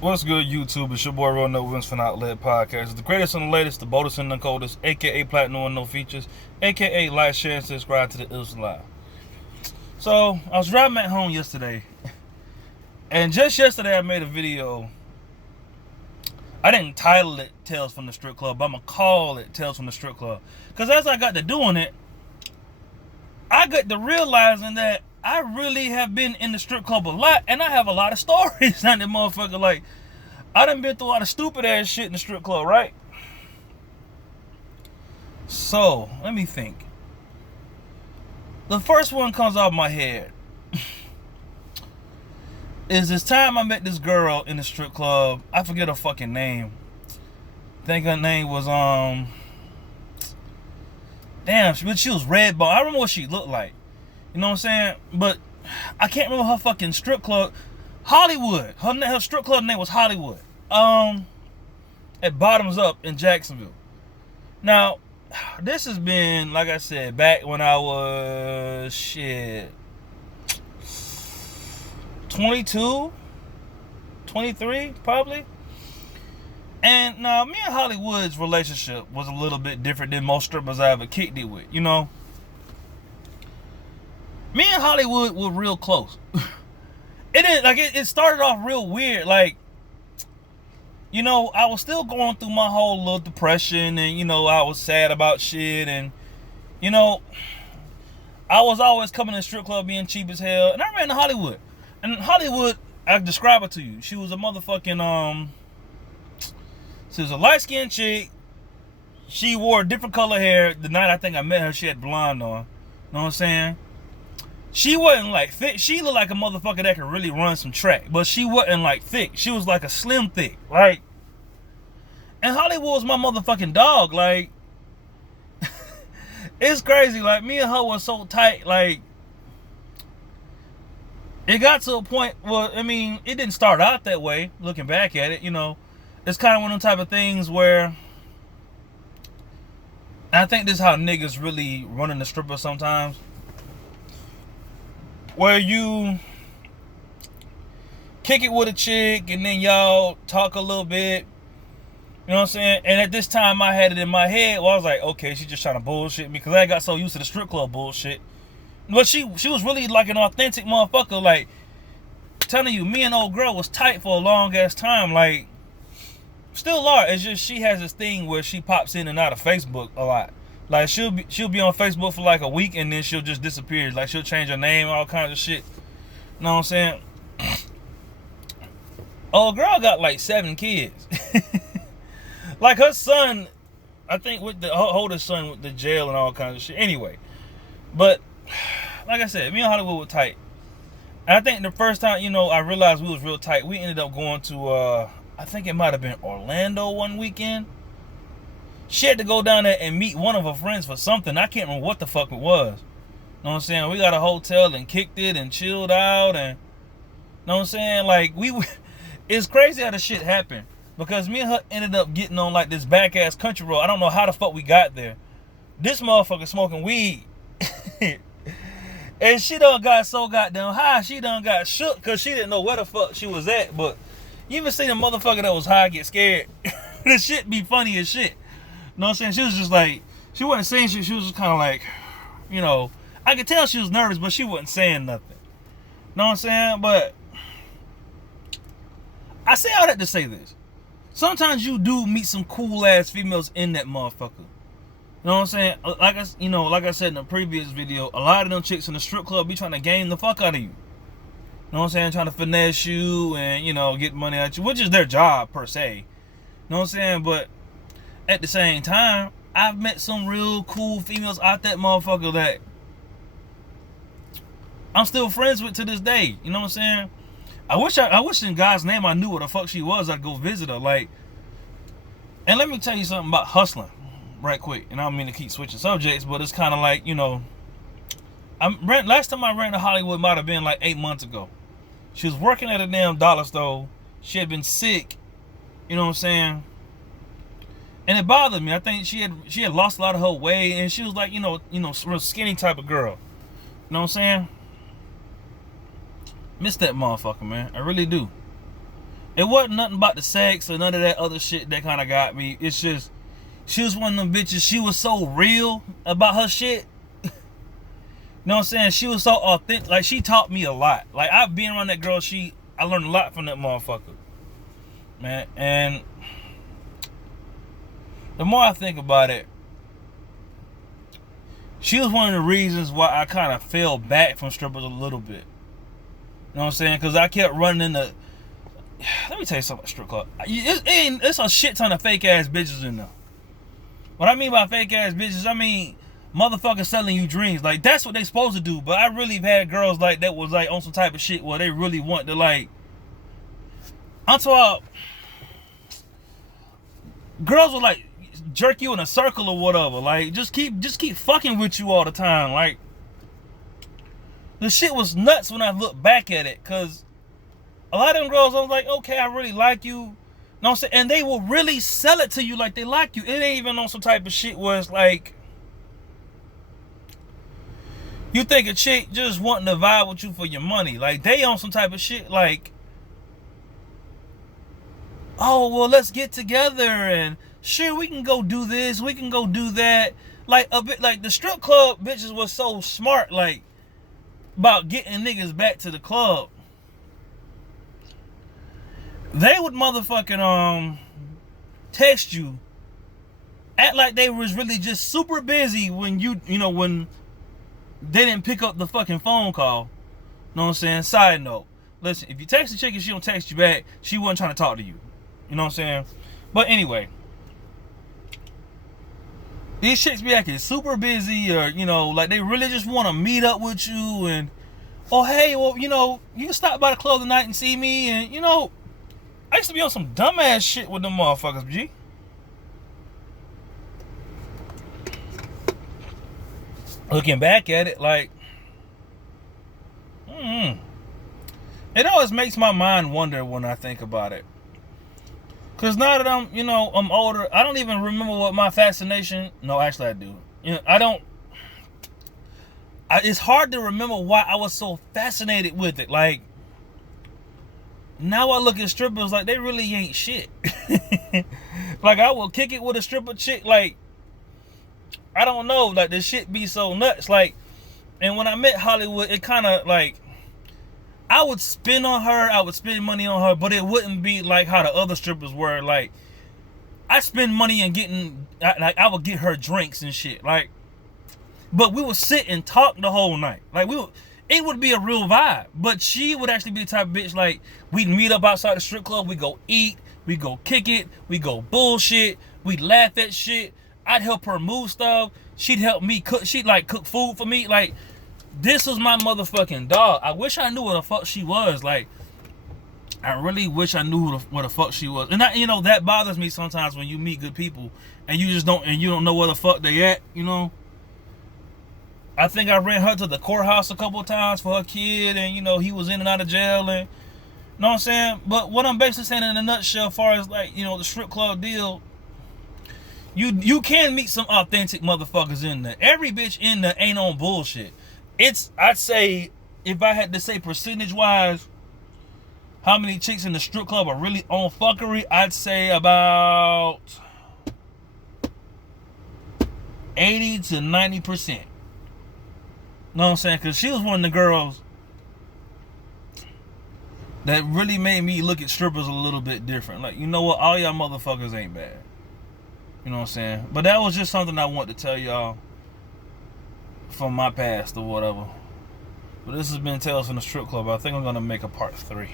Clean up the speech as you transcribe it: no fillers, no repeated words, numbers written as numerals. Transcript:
What's good, YouTube? It's your boy Real No Wins for Outlet Podcast. It's the greatest and the latest, the boldest and the coldest, aka Platinum and No Features, aka like, share, and subscribe to the Ills Live. So, I was driving back home yesterday, and just yesterday I made a video. I didn't title it Tales from the Strip Club, but I'm going to call it Tales from the Strip Club. Because as I got to doing it, I got to realizing that I really have been in the strip club a lot, and I have a lot of stories on that motherfucker. Like, I done been through a lot of stupid ass shit in the strip club, right? So, let me think. The first one comes off my head is this time I met this girl in the strip club. I forget her fucking name. I think her name was damn, but she was red bone. I remember what she looked like. You know what I'm saying? But I can't remember her fucking strip club. Hollywood. Her strip club name was Hollywood. At Bottoms Up in Jacksonville. Now, this has been, like I said, back when I was 22, 23, probably. And now, me and Hollywood's relationship was a little bit different than most strippers I ever kicked it with, you know? Me and Hollywood were real close. It started off real weird. Like, you know, I was still going through my whole little depression, and, you know, I was sad about shit, and, you know, I was always coming to the strip club being cheap as hell, and I ran to Hollywood. And Hollywood, I describe it to you. She was a motherfucking, she was a light-skinned chick. She wore a different color hair. The night I think I met her, she had blonde on. You know what I'm saying? She wasn't like thick. She looked like a motherfucker that could really run some track, but she wasn't like thick. She was like a slim thick. Like, and Hollywood was my motherfucking dog. Like, it's crazy. Like, me and her was so tight. Like, it got to a point where, I mean, it didn't start out that way. Looking back at it, you know, it's kind of one of them type of things where, I think this is how niggas really running the stripper sometimes. Where you kick it with a chick and then y'all talk a little bit. You know what I'm saying? And at this time I had it in my head. Well, I was like, okay, she's just trying to bullshit me, because I got so used to the strip club bullshit. But she was really like an authentic motherfucker. Like, telling you, me and old girl was tight for a long ass time. Like, still are. It's just she has this thing where she pops in and out of Facebook a lot. Like, she'll be on Facebook for like a week, and then she'll just disappear. Like, she'll change her name, all kinds of shit. You know what I'm saying? Old girl got like 7 kids. Like, her son, I think with the oldest son with the jail and all kinds of shit. Anyway, but like I said, me and Hollywood were tight. And I think the first time, you know, I realized we was real tight, we ended up going to I think it might have been Orlando one weekend. She had to go down there and meet one of her friends for something. I can't remember what the fuck it was. You know what I'm saying? We got a hotel and kicked it and chilled out, and, you know what I'm saying? Like, it's crazy how the shit happened. Because me and her ended up getting on like this back ass country road. I don't know how the fuck we got there. This motherfucker smoking weed. And she done got so goddamn high, she done got shook because she didn't know where the fuck she was at. But you even seen a motherfucker that was high get scared? This shit be funny as shit. You know what I'm saying? She was just like, she wasn't saying shit. She was just kind of like, you know, I could tell she was nervous, but she wasn't saying nothing. You know what I'm saying? But I say all that to say this. Sometimes you do meet some cool ass females in that motherfucker. You know what I'm saying? Like I said in the previous video, a lot of them chicks in the strip club be trying to game the fuck out of you. You know what I'm saying? Trying to finesse you and, you know, get money out you, which is their job per se. You know what I'm saying? But at the same time, I've met some real cool females out that motherfucker that I'm still friends with to this day. You know what I'm saying? I wish in God's name I knew what the fuck she was. I'd go visit her. Like, and let me tell you something about hustling right quick. And I don't mean to keep switching subjects, but it's kind of like, you know, last time I ran to Hollywood might have been like 8 months ago. She was working at a damn dollar store. She had been sick. You know what I'm saying? And it bothered me. I think she had lost a lot of her weight, and she was like, you know, real skinny type of girl. You know what I'm saying? Miss that motherfucker, man. I really do. It wasn't nothing about the sex or none of that other shit that kind of got me. It's just, she was one of them bitches. She was so real about her shit. You know what I'm saying? She was so authentic. Like, she taught me a lot. Like, I've been around that girl. I learned a lot from that motherfucker, man. And the more I think about it, she was one of the reasons why I kind of fell back from strippers a little bit. You know what I'm saying? Because I kept running into... Let me tell you something about strip club. It's a shit ton of fake ass bitches in there. What I mean by fake ass bitches, I mean motherfuckers selling you dreams. Like, that's what they supposed to do. But I really have had girls like that was like on some type of shit where they really want to, like... I'm talking... Girls will like jerk you in a circle or whatever. Like, just keep fucking with you all the time. Like, the shit was nuts when I look back at it. Cause a lot of them girls, I was like, okay, I really like you. You know what I'm saying? And they will really sell it to you like they like you. It ain't even on some type of shit where it's like, you think a chick just wanting to vibe with you for your money. Like, they on some type of shit like, oh, well, let's get together and sure, we can go do this, we can go do that. Like, a bit like the strip club bitches was so smart, like, about getting niggas back to the club. They would motherfucking text you, act like they was really just super busy when when they didn't pick up the fucking phone call. Know what I'm saying? Side note, listen, if you text a chick and she don't text you back, she wasn't trying to talk to you. You know what I'm saying? But anyway, these chicks be acting super busy, or like they really just want to meet up with you, and oh hey, well, you can stop by the club tonight and see me, and I used to be on some dumbass shit with them motherfuckers, G. Looking back at it, like, it always makes my mind wonder when I think about it. Cause now that I'm older, I don't even remember what my fascination. No, actually, I do. It's hard to remember why I was so fascinated with it. Like, now I look at strippers like they really ain't shit. Like, I will kick it with a stripper chick. Like, I don't know. Like, the shit be so nuts. Like, and when I met Hollywood, it kind of like, I would spend on her, I would spend money on her, but it wouldn't be like how the other strippers were. Like, I spend money and I would get her drinks and shit. Like, but we would sit and talk the whole night. Like, it would be a real vibe. But she would actually be the type of bitch, like, we'd meet up outside the strip club, we go eat, we go kick it, we go bullshit, we'd laugh at shit. I'd help her move stuff. She'd help me cook. She'd like cook food for me. Like, this was my motherfucking dog. I wish I knew what the fuck she was. Like, I really wish I knew what the fuck she was. And that bothers me sometimes when you meet good people and you don't know where the fuck they at, I think I ran her to the courthouse a couple of times for her kid, and he was in and out of jail, and you know what I'm saying? But what I'm basically saying in a nutshell, as far as like, the strip club deal, you can meet some authentic motherfuckers in there. Every bitch in there ain't on bullshit. I'd say, if I had to say percentage-wise, how many chicks in the strip club are really on fuckery, I'd say about 80 to 90%. You know what I'm saying? Because she was one of the girls that really made me look at strippers a little bit different. Like, you know what? All y'all motherfuckers ain't bad. You know what I'm saying? But that was just something I wanted to tell y'all from my past or whatever. But this has been Tales from the Strip Club. I think I'm going to make a part 3.